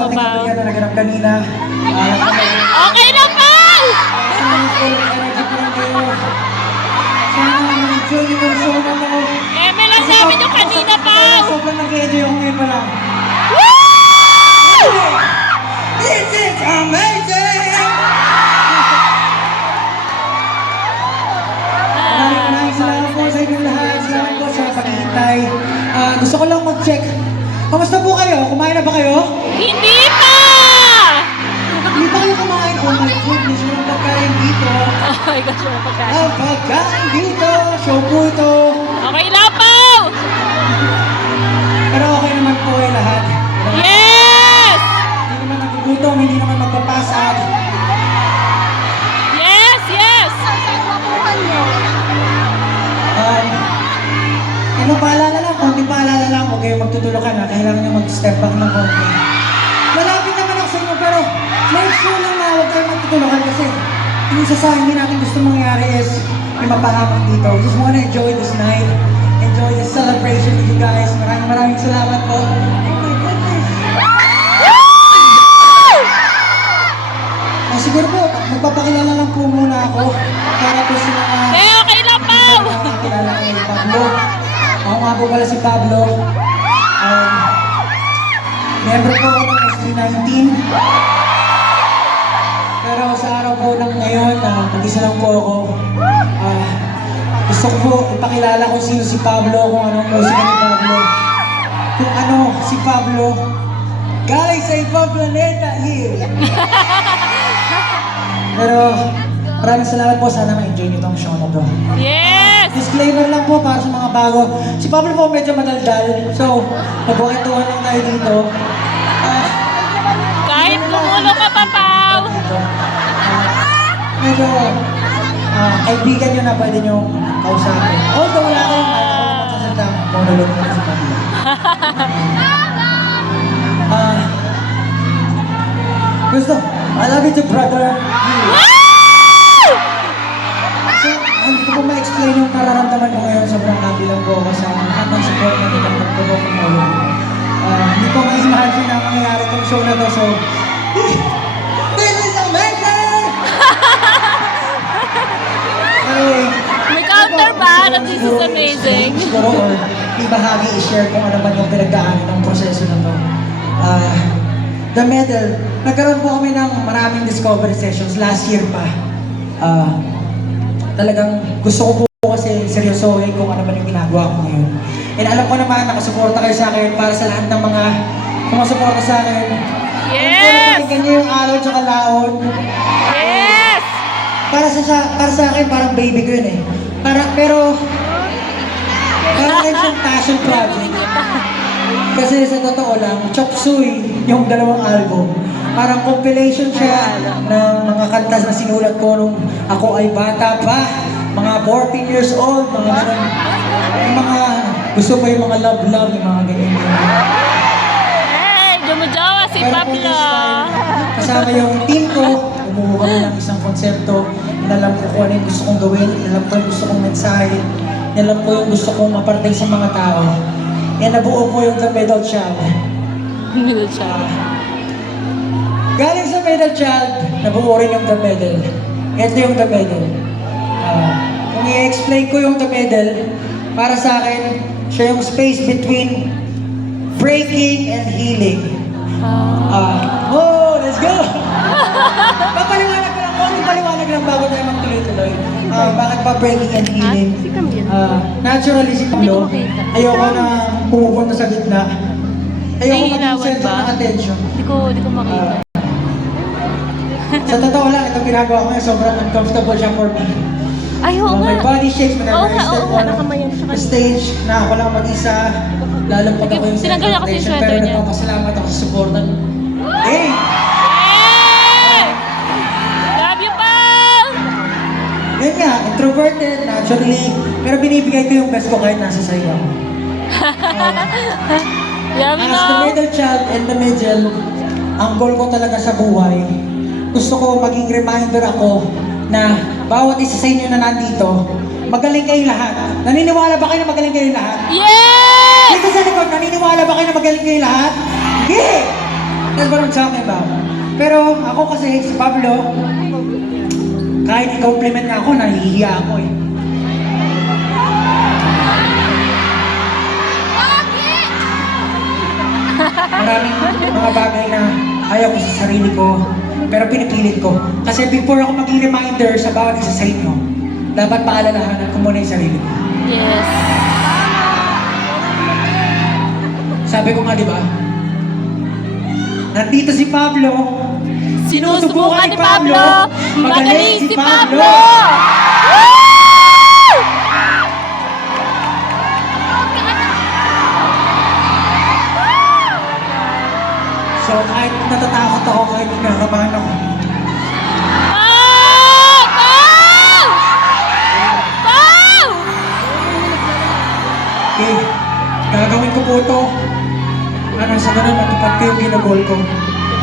konting Pao. kapigan na naganap kanina. Okay na, Pao! Sana full of energy pa rin kayo. Sana ma-enjoy nyo yung show na mo. Eme lang namin yung kanina, Pao! Sobrang nag-enjoy ako ngayon pala. Woo! This is amazing! Maraming salamat po sa inyong lahat. Salamat po sa paghihintay. Gusto ko lang mag-check. Kamusta po kayo? Kumain na ba kayo? Hindi pa! Hindi pa kayo kumain? Oh my goodness, walang pagkain dito. Oh my gosh, wala pagkain. Ang pagkain dito! Show po ito. Okay na, Pao! Pero okay naman po eh lahat. Yes! Hindi naman nagugutom, hindi naman magpapasag. Yes, yes! Ano paalala lang, konting paalala lang, huwag kayong magtutulukan ha, kailangan nyo mag-step back ng konti. Malapit naman ako sa inyo, pero make sure lang na huwag kayong magtutulukan kasi yung isa sa hindi natin gusto mangyari is may mapahamak dito. Just wanna enjoy this night, enjoy this celebration with you guys. Maraming salamat po. Oh my goodness! Siguro po, magpapakilala lang po muna ako para po sa mga... Okay na, Pao! Kilala ko si Pablo. Ako nga po pala si Pablo. Member po ako ng SB19. Pero sa araw po ng ngayon, mag-isa lang po ako. Gusto ko po ipakilala kung sino si Pablo, kung anong musika ni Pablo. Kung ano si Pablo, galing sa ibang planeta here. Pero maraming salamat po. Sana ma-enjoy nyo itong show na to. Yes! Disclaimer lang po para sa mga bago. Si Pablo po medyo madaldal. So, magwakentuhan lang tayo dito. Kahit gumulo ka pa, Pao! Medyo kaibigan nyo na pwede nyo kausapin. Although wala kayong kahit ako naman sasalita, monologue na si Pablo. Gusto, I love you too, brother. Woo! So, hindi ko po ma-explain yung nararamdaman ko ngayon. Sobrang happy lang po ako sa habang support na nilang ko po kumulong. Hindi ko ma-imagine na mangyayari itong show na to. So, this is amazing! Anyway, May counter ba na this is amazing? Siguro, or ibahagi, i-share kung ano man yung pinagdaanan ng proseso na to. The Medal, nagkaroon po kami ng maraming discovery sessions last year pa. Talagang gusto ko po kasi seryosohin kung ano man yung ginagawa ko ngayon. And alam ko naman, nakasuporta kayo sa akin para sa lahat ng mga kumasuporta sa akin. Yes! Alam ko niyo yung araw tsaka laon. Yes! Para sa akin, parang baby ko yun eh. Pero rin siyang passion project. Kasi sa totoo lang, Chop Suey, yung dalawang album, parang compilation siya ng mga kantas na sinulat ko nung ako ay bata pa, mga 14 years old, mga ganun. Yung mga, gusto ko yung mga love, yung mga ganyan. Hey, dumujawa si Pero Pablo. kung this time, kasama yung team ko, bumuo kami ng isang konsepto, inalam ko kung ano yung gusto kong gawin, inalam ko yung gusto kong mensahe, inalam ko yung gusto kong maparating sa mga tao. Yan, nabuo po yung The Middle Child. Middle child. Galing sa Middle Child, nabuo rin yung The Middle. Ito yung The Middle. Kung i-explain ko yung The Middle, para sa akin, siya yung space between breaking and healing. Let's go! Papaliwanag ko lang, konting paliwanag lang bago tayo magtuloy-tuloy. Bakit pa breaking and healing? Naturally si Pablo, ayoko na pumupunta sa gitna. Ayoko maging center ng attention. Hindi ko makita. Sa totoo lang, itong ginagawa ko ngayon, sobrang uncomfortable siya for me. Ay, oo nga. My body shakes whenever I step on nakamayan siya the kanina. stage, na ako lang mag-isa, lalo pag ako yung Tinanggal niya kasi yung center of sweater attention, niya. pero nagpapasalamat ako sa supportan. Hey! Hey! Love you, Paul! Yun nga, introverted, naturally, pero binibigay ko yung best ko kahit nasa sayo ako. Love you, As the no? middle child and the middle, ang goal ko talaga sa buhay, gusto ko maging reminder ako na bawat isa sa inyo na nandito, magaling kayong lahat. Naniniwala ba kayo na magaling kayong lahat? Yes! Dito sa likod, naniniwala ba kayo na magaling kayong lahat? Hindi! nagbaroon sa akin ba? Pero ako kasi, si Pablo, kahit i-compliment nga ako, nahihiya ako eh. Maraming mga bagay na ayaw ko sa sarili ko, pero pinipilit ko. Kasi before ako maging reminder sa bawat isa sa inyo, dapat paalalahanan ko muna yung sarili ko. Yes. Sabi ko nga, di ba? Nandito si Pablo. Sinusubukan ni Pablo. Magaling si Pablo. So kahit natatakot ako, kahit kinakabahan ako, Pau! Pau! Pau! okay, gagawin ko po ito. Ano, sa ganun, matupad ko yung ginagol ko.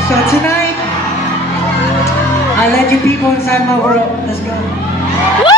So tonight, I let you people inside my world. Let's go. Woo!